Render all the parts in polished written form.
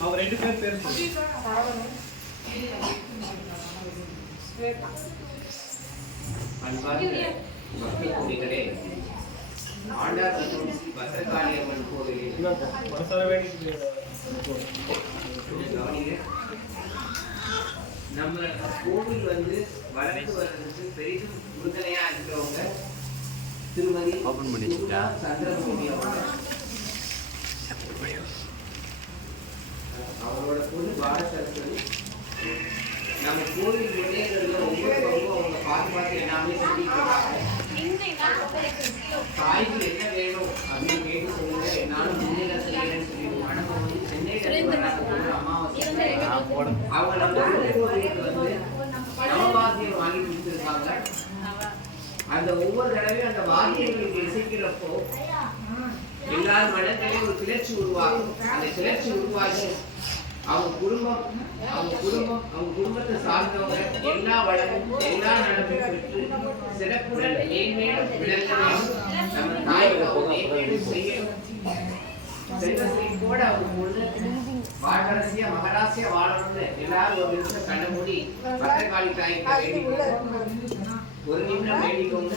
அவங்க 2 பேர் பேர் பக்தர்களே ஆண்டார் பத்திரகாளி அம்மன் கோவிலில் நம்ம கோவில் வந்து வளர்ந்து வர்றதுக்கு பெரிதும் உறுதுணையா இருக்கிறவங்க திருமதி சந்திரமூர்த்தி அவங்களோட பொண்ணு பாலசரஸ்வதி. நம்ம கோவில் முன்னேறதுல ஒவ்வொரு பங்கும் அவங்க பார்த்து எல்லாமே செஞ்சுட்டு இருக்காங்க. தாய்க்கு என்ன வேணும் அப்படின்னு கேட்டு சொல்லுங்க, என்னாலும் முன்னேற செய்யறேன்னு சொல்லிடுவோம். ஆனால் வந்து சென்னையில அமாவாசை அவங்க நம்ம கோவிலுக்கு வந்து நவபாகியம் வாங்கி கொடுத்துருக்காங்க. அந்த ஒவ்வொரு தடவையும் அந்த வாகியங்களுக்கு இசைக்கிறப்போ எல்லாரும் மனதிலையும் ஒரு கிளர்ச்சி உருவாகும். அந்த கிளர்ச்சி உருவாகி அவங்க குடும்பத்தை சார்ந்தவங்க எல்லா வளமும் எல்லா நலமும் பெற்று சிறப்புடன் மேன்மேலும் விளங்க வேண்டும். நம்ம தாய்க்கு மேன்மேலும் செய்யணும். செல்வசீலோட அவங்க பொண்ணு வாழரசியா மகராசியா வாழணும்னு எல்லாரும் ஒரு நிமிஷம் கண்ண மூடி பத்திரகாளி தாய்க்கு வேண்டிக்கோங்க. ஒரு நிமிடம் வேண்டிக்கோங்க.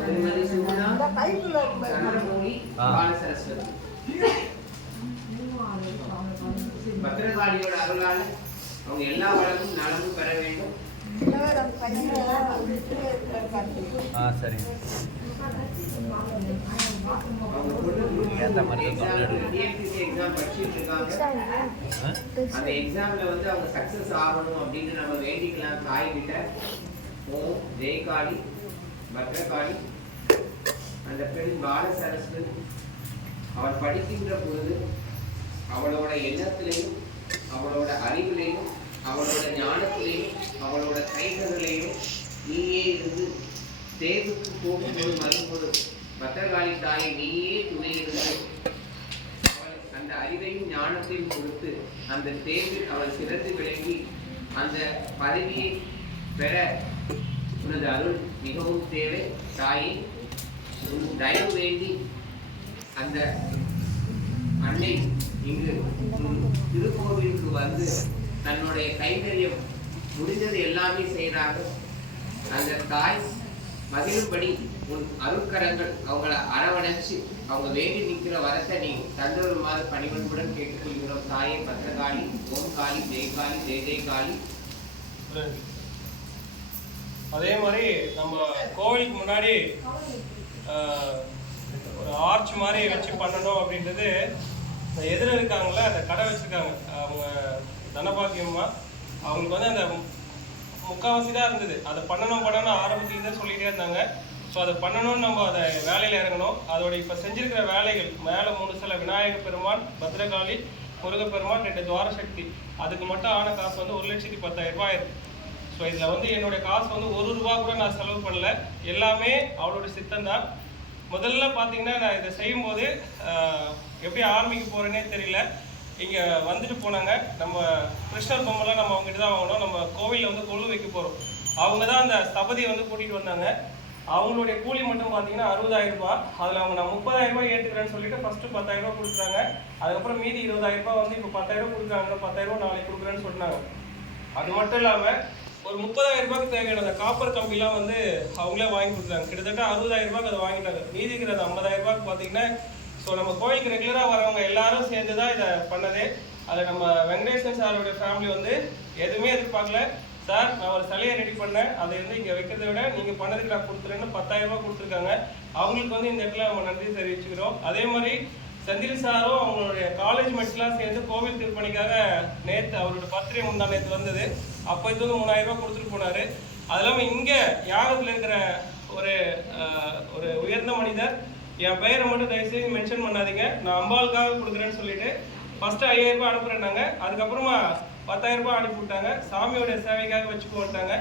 திருமதி சுகுணா சந்திரமூர்த்தி பாலசரஸ்வதி பத்திரகாளியோட அருளால் அவங்க எல்லா வளமும் நலமும் பெற வேண்டும். சரி எக்ஸாம் படிச்சுட்டு இருக்காங்க. அந்த எக்ஸாம்ல வந்து அவங்க சக்சஸ் ஆகணும் அப்படின்னு நம்ம வேண்டிக்கலாம் தாய்கிட்ட. ஓம் ஜெயகாளி பத்ரகாளி. அந்த பெண் பால சரஸ்வதி அவள் படிக்கின்ற பொழுது அவளோட எண்ணத்திலையும் அவளோட அறிவிலையும் அவளோட ஞானத்திலையும் அவளோட கைகளிலையும் நீயே இருந்து தேர்வுக்கு போகும்போது வரும்போது பத்திரகாளி தாயை நீயே துணை இருந்து அந்த அறிவையும் ஞானத்தையும் கொடுத்து அந்த தேர்வில் அவள் சிறந்து விளங்கி அந்த பதவியை பெற உனது அருள் மிகவும் தேவை தாயை. தயவு வேண்டி அந்த அன்னை இங்கு திருக்கோவிலுக்கு வந்து தன்னுடைய கைங்கரியம் முடிந்தது எல்லாமே செய்கிறாங்க. அந்த தாய் மகிழும்படி உன் அருட்கரங்கள் அவங்கள அரவணைச்சு அவங்க வேண்டி நிற்கிற வரத்தை நீ தந்தருமாறு பணிவன்புடன் கேட்டுக்கொள்கிறோம். தாயை பத்திரகாளி. ஓம் காளி ஜெயகாளி ஜெய ஜெயகாளி. அதே மாதிரி நம்ம கோவிலுக்கு முன்னாடி ஒரு ஆர்ச் மாதிரி வச்சு பண்ணணும் அப்படின்றது எதிர இருக்காங்கள அந்த கடை வச்சுருக்காங்க அவங்க தனபாக்கியமா. அவங்களுக்கு வந்து அந்த முக்கால்வாசி தான் இருந்தது. அதை பண்ணணும் ஆரம்பத்துக்கு தான் சொல்லிகிட்டே இருந்தாங்க. ஸோ அதை பண்ணணும்னு நம்ம அதை வேலையில் இறங்கணும். அதோட இப்போ செஞ்சுருக்கிற வேலைகள் மேலே 3 சில விநாயக பெருமான், பத்ரகாளி, முருகப்பெருமான், 2 துவார சக்தி, அதுக்கு மட்டும் ஆன காசு வந்து 1,10,000 ரூபாய் இருக்குது. ஸோ இதில் வந்து என்னுடைய காசு வந்து 1 ரூபா கூட நான் செலவு பண்ணல. எல்லாமே அவளோட சித்தம் தான். முதல்ல பார்த்தீங்கன்னா நான் இதை செய்யும்போது எப்படி ஆரம்பிக்க போகிறேன்னே தெரியல. இங்கே வந்துட்டு போனாங்க. நம்ம கிருஷ்ணர் பொம்மைலாம் நம்ம அவங்ககிட்ட தான் வாங்கணும். நம்ம கோவிலில் வந்து கொள்ளு வைக்க போகிறோம். அவங்க தான் அந்த ஸ்தபதியை வந்து கூட்டிகிட்டு வந்தாங்க. அவங்களுடைய கூலி மட்டும் பார்த்தீங்கன்னா 60,000 ரூபாய். அதில் அவங்க நான் 30,000 ரூபாய் ஏற்றுக்கிறேன்னு சொல்லிட்டு ஃபஸ்ட்டு 10,000 ரூபாய் கொடுக்குறாங்க. அதுக்கப்புறம் மீதி 20,000 ரூபாய் வந்து இப்போ 10,000 ரூபாய் கொடுக்குறாங்க. 10,000 ரூபாய் நாளைக்கு கொடுக்குறேன்னு சொன்னாங்க. அது மட்டும் இல்லாமல் ஒரு 30,000 ரூபாய்க்கு தேவையான அந்த காப்பர் கம்பிலாம் வந்து அவங்களே வாங்கி கொடுத்தாங்க. கிட்டத்தட்ட 60,000 ரூபாய்க்கு அதை வாங்கிட்டாங்க. மீதி இருக்கிற 50,000 ரூபாய்க்கு பார்த்தீங்கன்னா ஸோ நம்ம கோயிலுக்கு ரெகுலராக வரவங்க எல்லாரும் சேர்ந்து தான் இதை பண்ணதே. அதை நம்ம வெங்கடேசன் சாரோடைய ஃபேமிலி வந்து எதுவுமே எதிர்பார்க்கல. சார் நான் ஒரு சிலையை ரெடி பண்ணேன், அதை வந்து இங்கே வைக்கிறத விட நீங்கள் பண்ணதுக்கு நான் கொடுத்துறேன்னு 10,000 ரூபாய் கொடுத்துருக்காங்க. அவங்களுக்கு வந்து இந்த இடத்துல நம்ம நன்றி தெரிவிச்சுக்கிறோம். அதே மாதிரி செந்தில் சாரும் அவங்களுடைய காலேஜ் மெட்ஸ்லாம் சேர்ந்து கோவில் திருப்பணிக்காக நேற்று அவரோட பர்த்டே முந்தா நேற்று வந்தது. அப்போ இது வந்து 3,000 ரூபாய் கொடுத்துட்டு போனார். அது இல்லாமல் இங்கே யாகத்தில் இருக்கிற ஒரு உயர்ந்த மனிதர், என் பெயரை மட்டும் தயவுசெய்து மென்ஷன் பண்ணாதீங்க, நான் அம்பாளுக்காக கொடுக்குறேன்னு சொல்லிட்டு ஃபஸ்ட்டு 5,000 ரூபாய் அனுப்புகிறேன்னாங்க. அதுக்கப்புறமா 10,000 ரூபாய் அனுப்பி விட்டாங்க. சாமியோட சேவைக்காக வச்சுக்க மாட்டாங்க.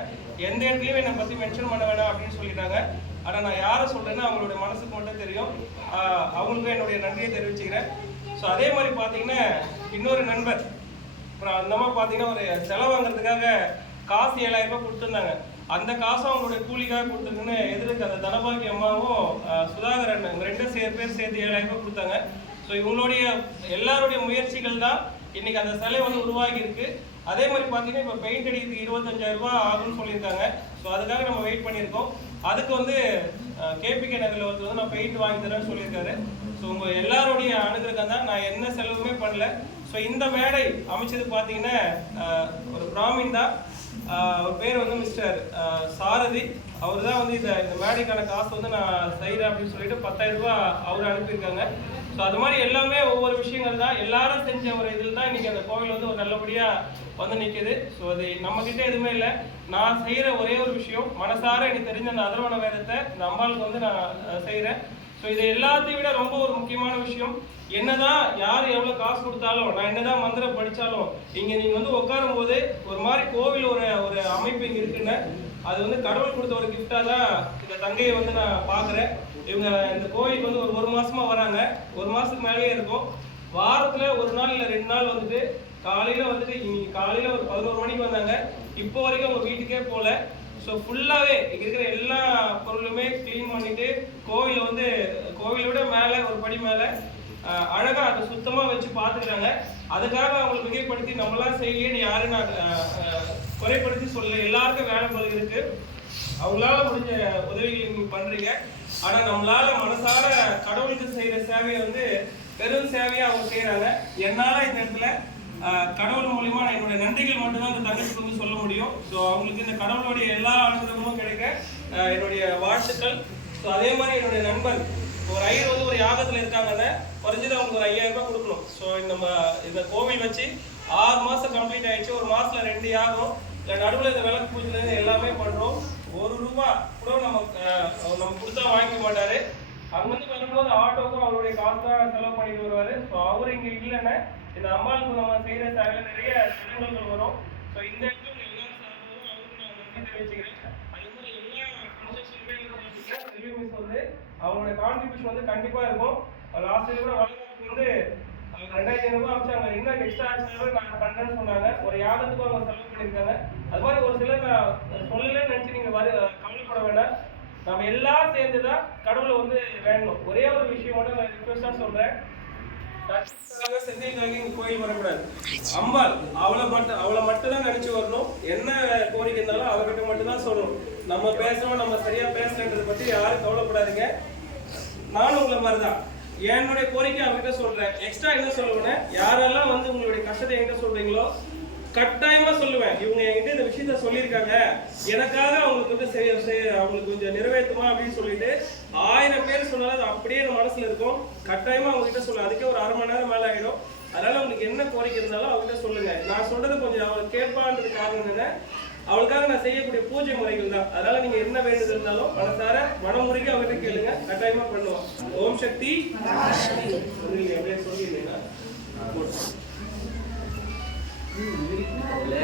எந்த இடத்துலையும் என்னை பற்றி மென்ஷன் பண்ண வேணாம் அப்படின்னு சொல்லிட்டாங்க. ஆனால் நான் யாரை சொல்கிறேன்னா அவங்களுடைய மனசுக்கு மட்டும் தெரியும். அவங்களுக்கும் என்னுடைய நன்றியை தெரிவிச்சுக்கிறேன். ஸோ அதே மாதிரி பார்த்தீங்கன்னா இன்னொரு நண்பர் அப்புறம் அந்த மாதிரி பார்த்தீங்கன்னா ஒரு செலவு வாங்குறதுக்காக காசு 7,000 ரூபாய் கொடுத்துருந்தாங்க. அந்த காசும் அவங்களுடைய கூலிக்காக கொடுத்துருக்குன்னு எதிர்க்கு அந்த தனபாக்கி அம்மாவும் சுதாகரன் 2 பேர் சேர்த்து 7,000 ரூபாய் கொடுத்தாங்க. ஸோ ஸோ இவங்களுடைய எல்லாருடைய முயற்சிகள் தான் இன்னைக்கு அந்த சிலை வந்து உருவாகி இருக்கு. அதே மாதிரி பார்த்தீங்கன்னா இப்போ பெயிண்ட் அடிக்கிறதுக்கு 25,000 ரூபாய் ஆகும்னு சொல்லியிருக்காங்க. ஸோ அதுக்காக நம்ம வெயிட் பண்ணியிருக்கோம். அதுக்கு வந்து கேபிகே நகரில் வந்து நான் பெயிண்ட் வாங்கி தரேன்னு சொல்லியிருக்காரு. ஸோ உங்கள் எல்லாருடைய அனுகிரகம் தான், நான் என்ன செலவுமே பண்ணல. ஸோ இந்த மேடை அமைச்சது பார்த்தீங்கன்னா ஒரு பிராமின் தான். அவர் பேர் வந்து மிஸ்டர் சாரதி. அவர் தான் வந்து இந்த மேடைக்கான காசு வந்து நான் செய்கிறேன் அப்படின்னு சொல்லிட்டு 10,000 ரூபாய் அவர் அனுப்பியிருக்காங்க. ஸோ அது மாதிரி எல்லாமே ஒவ்வொரு விஷயங்கள் தான், எல்லாரும் செஞ்ச ஒரு இதில் தான் இன்னைக்கு அந்த கோவில் வந்து ஒரு நல்லபடியாக வந்து நிற்குது. ஸோ அது நம்மக்கிட்ட எதுவுமே இல்லை. நான் செய்கிற ஒரே ஒரு விஷயம், மனசார எனக்கு தெரிஞ்ச அந்த அதர்வன வேதத்தை இந்த அம்பாளுக்கு வந்து நான் செய்கிறேன். ஸோ இதை எல்லாத்தையும் விட ரொம்ப ஒரு முக்கியமான விஷயம், என்னதான் யார் எவ்வளோ காசு கொடுத்தாலும், நான் என்னதான் மந்திரம் படித்தாலும், இங்கே நீங்கள் வந்து உட்காரும் போது ஒரு மாதிரி கோவில் ஒரு ஒரு அமைப்பு இங்கே இருக்குன்னு, அது வந்து கடவுள் கொடுத்த ஒரு கிஃப்டாக தான் இந்த தங்கையை வந்து நான் பார்க்குறேன். இவங்க இந்த கோவிலுக்கு வந்து ஒரு மாசமா வராங்க, ஒரு மாசத்துக்கு மேலேயே இருக்கும். வாரத்துல ஒரு நாள் இல்லை 2 நாள் வந்துட்டு காலையில வந்துட்டு இன்னைக்கு காலையில ஒரு 11 மணிக்கு வந்தாங்க. இப்போ வரைக்கும் அவங்க வீட்டுக்கே போகல. ஸோ ஃபுல்லாகவே இங்கே இருக்கிற எல்லா பொருளுமே க்ளீன் பண்ணிட்டு கோவிலை வந்து கோவிலை விட மேலே ஒரு படி மேலே அழகாக அதை சுத்தமாக வச்சு பார்த்துக்கிறாங்க. அதுக்காக அவங்களுக்கு மிகைப்படுத்தி நம்மளாம் செய்யலேன்னு யாரும் நான் குறைப்படுத்தி சொல்லலை. எல்லாருக்கும் வேலை பழகு இருக்கு, அவங்களால முடிஞ்ச உதவிகளை நீங்கள் பண்ணுறீங்க. ஆனால் நம்மளால மனசார கடவுளுக்கு செய்கிற சேவையை வந்து பெரும் சேவையாக அவங்க செய்கிறாங்க. என்னால் இந்த இடத்துல கடவுள் மூலிமா என்னுடைய நன்றிகள் மட்டும்தான் இந்த தங்கச்சிக்கு வந்து சொல்ல முடியும். ஸோ அவங்களுக்கு இந்த கடவுளுடைய எல்லா அனுகிரகமும் கிடைக்க என்னுடைய வாழ்த்துக்கள். ஸோ அதே மாதிரி என்னுடைய நண்பன் ஒரு ஐயர் வந்து ஒரு யாகத்தில் இருக்காங்கன்னா குறைஞ்சது அவங்களுக்கு ஒரு 5,000 ரூபாய் கொடுக்கணும். ஸோ நம்ம இந்த கோவில் வச்சு 6 மாதம் கம்ப்ளீட் ஆயிடுச்சு. ஒரு மாதத்துல 2 யாகம், நடுவில் இந்த விளக்கு பூஜையிலேருந்து எல்லாமே பண்ணுறோம். 1 ரூபா கூட நம்ம கொடுத்தா வாங்கிக்க மாட்டாரு. அங்கிருந்து வரும்போது ஆட்டோக்கும் அவருடைய காசு தான் செலவு பண்ணிட்டு வருவாரு. ஸோ அவர் இங்கே இல்லைன்னா இந்த அம்பாளுக்கு நம்ம செய்கிற சேவையில் நிறைய செலவுகள் வரும். ஸோ இந்த இடத்துல எல்லாரும் சார்பாகவும் அவருக்கு நான் நன்றி தெரிவிச்சுக்கிறேன். அதே மாதிரி எல்லா கன்ஸ்ட்ரக்ஷனுமே வந்து அவங்களோட கான்ட்ரிபியூஷன் வந்து கண்டிப்பாக இருக்கும். லாஸ்ட் இயர் கூட வளர்ச்சி வந்து 2,500 ரூபாய் அமைச்சாங்க. இன்னும் எக்ஸ்ட்ரா ஆக்ஷன் நான் பண்ணுறேன்னு சொன்னாங்க. ஒரு யாகத்துக்கும் அவங்க செலவு பண்ணியிருக்காங்க. அது மாதிரி ஒரு சிலர் நான் சொல்லலன்னு நினச்சி நீங்கள் கவலைப்பட வேண்டாம். நம்ம எல்லாம் சேர்ந்து தான் கடவுளை வந்து வேணும். ஒரே ஒரு விஷயம் மட்டும் நான் ரிக்வெஸ்டாக சொல்கிறேன், செந்திலுக்காக இங்கே கோயில் வரக்கூடாது. அம்பாள் அவளை மட்டும் தான் நினச்சி வரணும். என்ன கோரிக்கை இருந்தாலும் அவர்கிட்ட மட்டும் தான் சொல்லணும். நம்ம பேசணும், நம்ம சரியாக பேசலன்றதை பற்றி யாரும் கவலைப்படாதீங்க. நானும் உங்களை மாதிரி தான் என்னுடைய கோரிக்கை அவர்கிட்ட சொல்கிறேன். எக்ஸ்ட்ரா என்ன சொல்லுவேன், யாரெல்லாம் வந்து உங்களுடைய கஷ்டத்தை என்கிட்ட சொல்கிறீங்களோ கட்டாயமா சொல்லுவேன். இவங்க என்கிட்ட இந்த விஷயத்த சொல்லியிருக்காங்க, எனக்காக அவங்களுக்கு வந்து அவங்களுக்கு கொஞ்சம் நிறைவேற்றுமா அப்படின்னு சொல்லிட்டு 1000 பேர் சொன்னாலும் அது அப்படியே என் மனசுல இருக்கும். கட்டாயமா அவங்க கிட்ட சொல்ல, அதுக்கே ஒரு 1/2 மணி நேரம் மேல ஆகிடும். அதனால உங்களுக்கு என்ன கோரிக்கை இருந்தாலும் அவங்ககிட்ட சொல்லுங்க. நான் சொல்றது கொஞ்சம் அவள் கேட்பான்றது காரணம் என்ன, அவளுக்காக நான் செய்யக்கூடிய பூஜை முறைகள் தான். அதனால நீங்க என்ன வேண்டுதல் இருந்தாலும் மனசார மனமுறைக்கு அவர்கிட்ட கேளுங்க, கட்டாயமா பண்ணுவோம். ஓம் சக்தி அப்படியே சொல்லிடுறீங்களா? இல்ல